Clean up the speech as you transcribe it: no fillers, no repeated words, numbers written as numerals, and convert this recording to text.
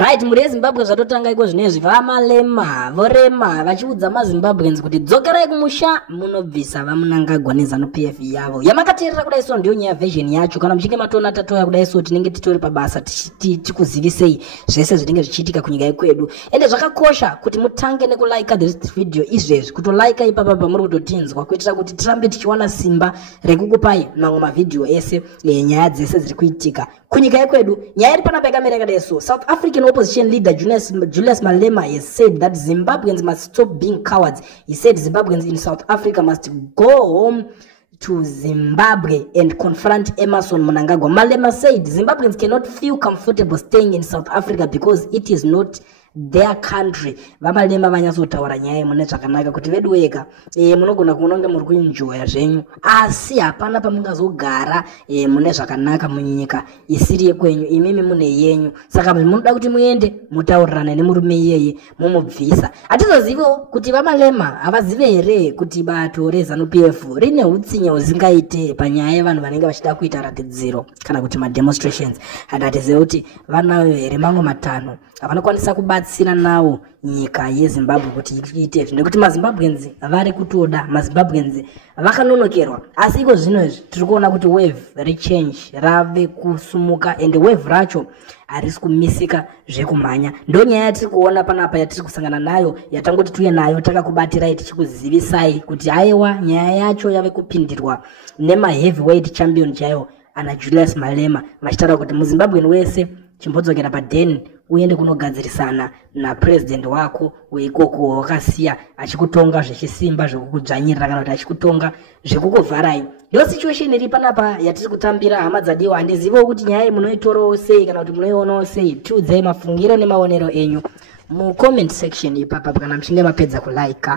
Right, muri Zimbabwe zvatotanga iko zvinezvi vamalema vorema vachiudza maZimbabweans kuti dzokerai kumusha munobvisa vamunangagwa neZANU-PF yavo yamakateerera kudai so ndiyo nyaya version yacho kana muchinge matona tatoya kudai so tinenge titori pabasa tikuzivisei zvese zvinenge zvichiitika kunyika yekwedu ende zvakakosha kuti mutange nekulike this video izvezvi kutolike ipapa pamuri kutotinzwa kuitira kuti tirambe tichiwana simba rekukupai mamwe mavideo ese nyaya dzese dziri kuitika kunyika yekwedu. Nyaya iri panapa yakamira yakadai so South African opposition leader Julius Malema has said that Zimbabweans must stop being cowards. He said Zimbabweans in South Africa must go home to Zimbabwe and confront Emmerson Mnangagwa. Malema said Zimbabweans cannot feel comfortable staying in South Africa because it is not their country. Vamalema vanyasotaura nyaya mune zvakanaka kuti vedu weka munogona kunonge muri kuenjoya zvenyu asi hapana pamungazogara mune zvakanaka munyika isiri yekwenyu imimi mune yenyu. Saka munoda kuti muende mutaurirane nemurume iyeye mumubvisa. Hatizoziviwo kuti vamalema havazive here kuti bato reZANU-PF rine utsinye huzingaite panyaya yevanhu vanenge vachida kuita ratidziro kana kuti mademonstrations. Hatizive kuti vanayo here mamwe matanho avanokwanisa kubatsira nawo nyika yeZimbabwe kuti iite izvi nekuti maZimbabweans vari kutoda maZimbabweans vakanonokerwa. Asi iko zvino izvi tiri kuona kuti wave rechange rave kusumuka and wave racho harisi kumisika zvekumhanya. Ndo nyaya yatiri kuona panapa yatiri kusangana nayo yatangoti tuye nayo takakubatirai tichikuzivisai kuti haiwa nyaya yacho yave kupindirwa nema heavyweight champion chayo ana Julius Malema vachitaura kuti muZimbabwean wese chimbodzokera padeni uende kunogadzirisana na president wako weikoko wakasiya achikutonga zvechisimba zvekukudzvanyirira kana kuti achikutonga zvekukuvharai. Ndo situation iri panapa yatiri kutambira hama dzadiwa. Handizivo kuti nyaya munoitorowo sei kana kuti munoionawo sei. Tiudzei mafungiro nemaonero enyu mu comment section ipapa kana muchinge mapedza kulike.